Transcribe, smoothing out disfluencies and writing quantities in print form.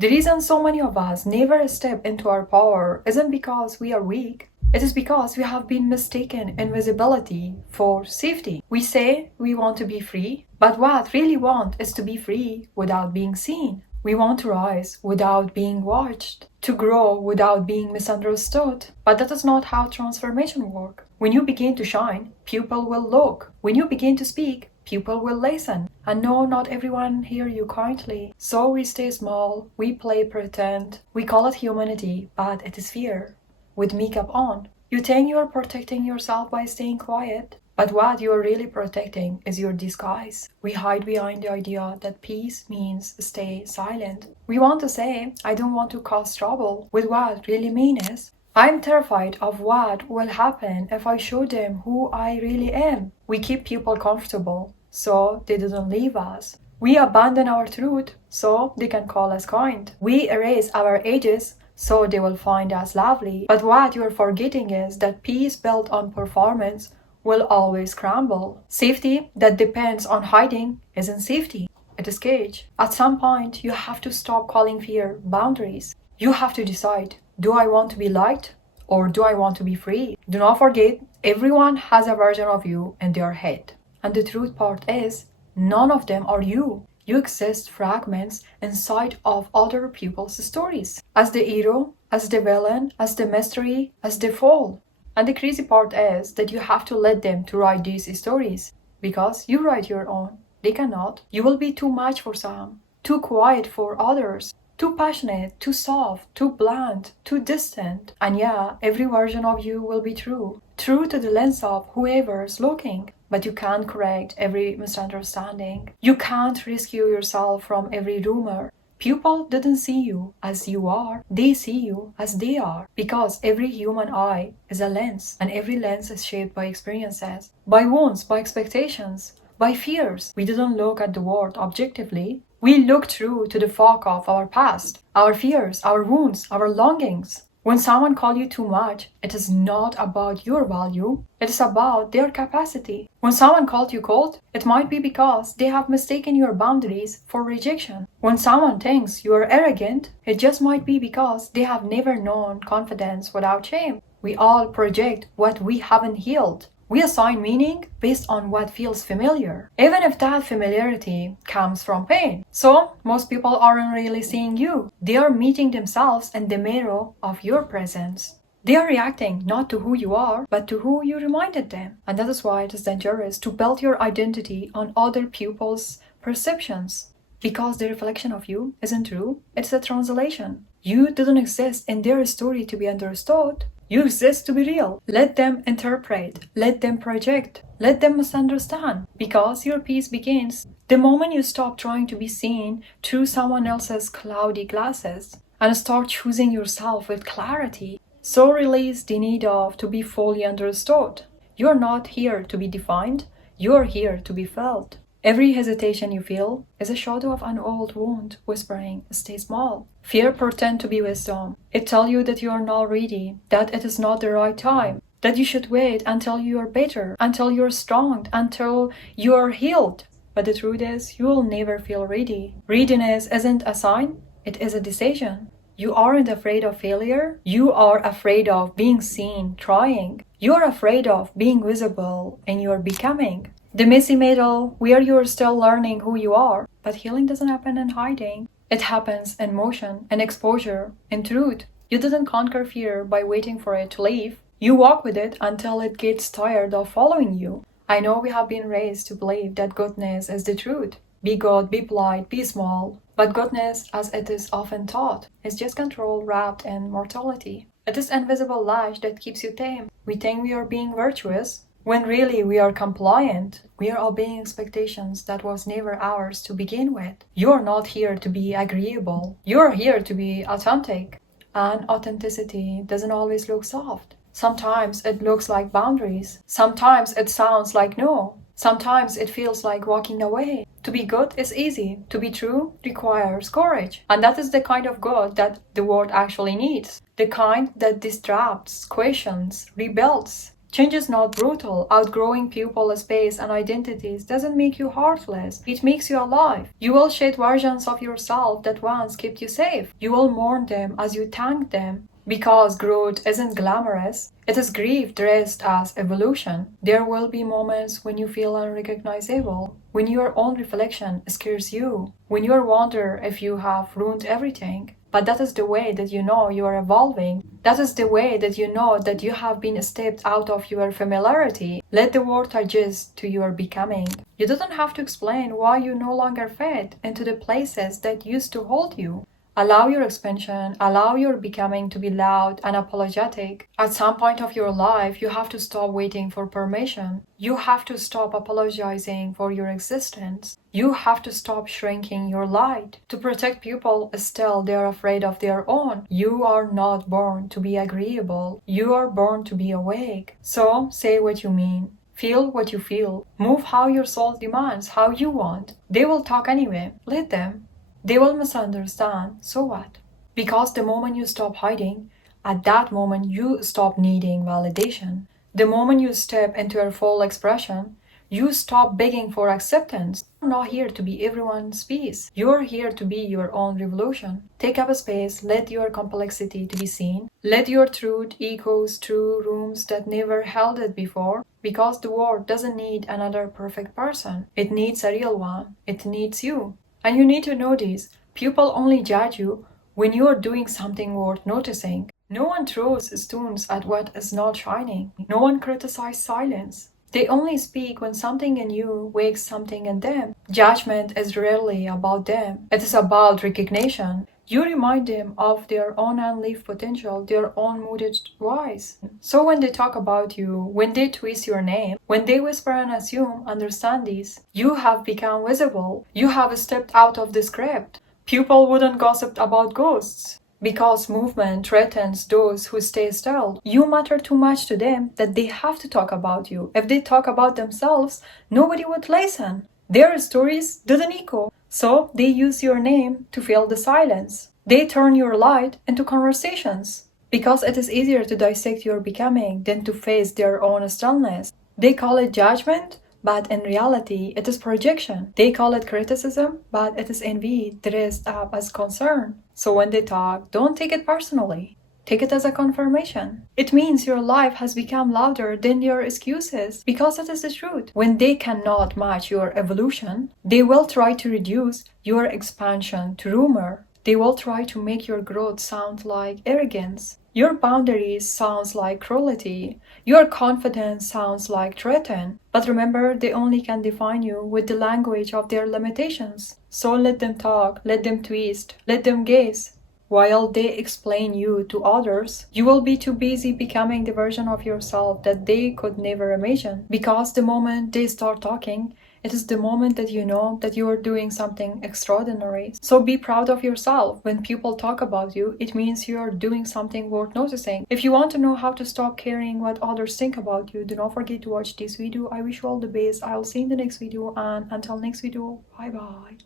The reason so many of us never step into our power isn't because we are weak. It is because we have been mistaken invisibility for safety. We say we want to be free, but what we really want is to be free without being seen. We want to rise without being watched, to grow without being misunderstood. But that is not how transformation works. When you begin to shine, people will look. When you begin to speak, people will listen. And no, not everyone hear you kindly. So we stay small, we play pretend. We call it humanity, but it is fear. With makeup on, you think you are protecting yourself by staying quiet, but what you are really protecting is your disguise. We hide behind the idea that peace means stay silent. We want to say, I don't want to cause trouble, with what really mean is, I'm terrified of what will happen if I show them who I really am. We keep people comfortable, so they didn't leave us. We abandon our truth, so they can call us kind. We erase our edges, so they will find us lovely. But what you're forgetting is that peace built on performance will always crumble. Safety that depends on hiding isn't safety. It is cage. At some point, you have to stop calling fear boundaries. You have to decide, do I want to be liked or do I want to be free? Do not forget, everyone has a version of you in their head. And the truth part is, none of them are you. You exist fragments inside of other people's stories. As the hero, as the villain, as the mystery, as the fall. And the crazy part is that you have to let them to write these stories. Because you write your own. They cannot. You will be too much for some. Too quiet for others. Too passionate, too soft, too blunt, too distant. And yeah, every version of you will be true. True to the lens of whoever's looking. But you can't correct every misunderstanding. You can't rescue yourself from every rumor. People didn't see you as you are. They see you as they are. Because every human eye is a lens. And every lens is shaped by experiences. By wounds, by expectations, by fears. We didn't look at the world objectively. We looked through to the fog of our past. Our fears, our wounds, our longings. When someone calls you too much, it is not about your value, it is about their capacity. When someone called you cold, it might be because they have mistaken your boundaries for rejection. When someone thinks you are arrogant, it just might be because they have never known confidence without shame. We all project what we haven't healed. We assign meaning based on what feels familiar, even if that familiarity comes from pain. So, most people aren't really seeing you. They are meeting themselves in the mirror of your presence. They are reacting not to who you are, but to who you reminded them. And that is why it is dangerous to build your identity on other people's perceptions. Because the reflection of you isn't true, it's a translation. You didn't exist in their story to be understood. You exist to be real. Let them interpret. Let them project. Let them misunderstand. Because your peace begins the moment you stop trying to be seen through someone else's cloudy glasses and start choosing yourself with clarity. So release the need of to be fully understood. You're not here to be defined. You're here to be felt. Every hesitation you feel is a shadow of an old wound whispering, stay small. Fear pretend to be wisdom. It tells you that you are not ready, that it is not the right time, that you should wait until you are better, until you're strong, until you are healed. But the truth is, you will never feel ready. Readiness isn't a sign, it is a decision. You aren't afraid of failure. You are afraid of being seen trying. You're afraid of being visible in your becoming. The messy middle, where you're still learning who you are. But healing doesn't happen in hiding. It happens in motion, in exposure, in truth. You didn't conquer fear by waiting for it to leave. You walk with it until it gets tired of following you. I know we have been raised to believe that goodness is the truth. Be good, be polite, be small. But goodness, as it is often taught, is just control wrapped in mortality. It is invisible lash that keeps you tame. We think we are being virtuous, when really we are compliant. We are obeying expectations that was never ours to begin with. You're not here to be agreeable. You're here to be authentic. And authenticity doesn't always look soft. Sometimes it looks like boundaries. Sometimes it sounds like no. Sometimes it feels like walking away. To be good is easy. To be true requires courage. And that is the kind of good that the world actually needs. The kind that distracts, questions, rebels. Change is not brutal. Outgrowing people, space, and identities doesn't make you heartless. It makes you alive. You will shed versions of yourself that once kept you safe. You will mourn them as you thank them. Because growth isn't glamorous, it is grief dressed as evolution. There will be moments when you feel unrecognizable, when your own reflection scares you, when you wonder if you have ruined everything. But that is the way that you know you are evolving. That is the way that you know that you have been stepped out of your familiarity. Let the world adjust to your becoming. You don't have to explain why you no longer fit into the places that used to hold you. Allow your expansion, allow your becoming to be loud and unapologetic. At some point of your life, you have to stop waiting for permission. You have to stop apologizing for your existence. You have to stop shrinking your light. To protect people, still they are afraid of their own. You are not born to be agreeable. You are born to be awake. So say what you mean. Feel what you feel. Move how your soul demands, how you want. They will talk anyway. Let them. They will misunderstand, so what? Because the moment you stop hiding, at that moment you stop needing validation. The moment you step into your full expression, you stop begging for acceptance. You're not here to be everyone's peace. You're here to be your own revolution. Take up a space, let your complexity to be seen. Let your truth echoes through rooms that never held it before. Because the world doesn't need another perfect person. It needs a real one. It needs you. And you need to know this. People only judge you when you are doing something worth noticing. No one throws stones at what is not shining. No one criticizes silence. They only speak when something in you wakes something in them. Judgment is rarely about them. It is about recognition. You remind them of their own unleashed potential, their own muted voice. So when they talk about you, when they twist your name, when they whisper and assume, understand this. You have become visible. You have stepped out of the script. People wouldn't gossip about ghosts. Because movement threatens those who stay still. You matter too much to them that they have to talk about you. If they talk about themselves, nobody would listen. Their stories didn't echo. So they use your name to fill the silence. They turn your light into conversations. Because it is easier to dissect your becoming than to face their own stillness. They call it judgment, but in reality, it is projection. They call it criticism, but it is envy dressed up as concern. So when they talk, don't take it personally. Take it as a confirmation. It means your life has become louder than your excuses, because it is the truth. When they cannot match your evolution, they will try to reduce your expansion to rumor. They will try to make your growth sound like arrogance. Your boundaries sounds like cruelty. Your confidence sounds like threaten. But remember, they only can define you with the language of their limitations. So let them talk, let them twist, let them gaze. While they explain you to others, you will be too busy becoming the version of yourself that they could never imagine. Because the moment they start talking, it is the moment that you know that you are doing something extraordinary. So be proud of yourself. When people talk about you, it means you are doing something worth noticing. If you want to know how to stop caring what others think about you, do not forget to watch this video. I wish you all the best. I'll see you in the next video, and until next video, bye bye.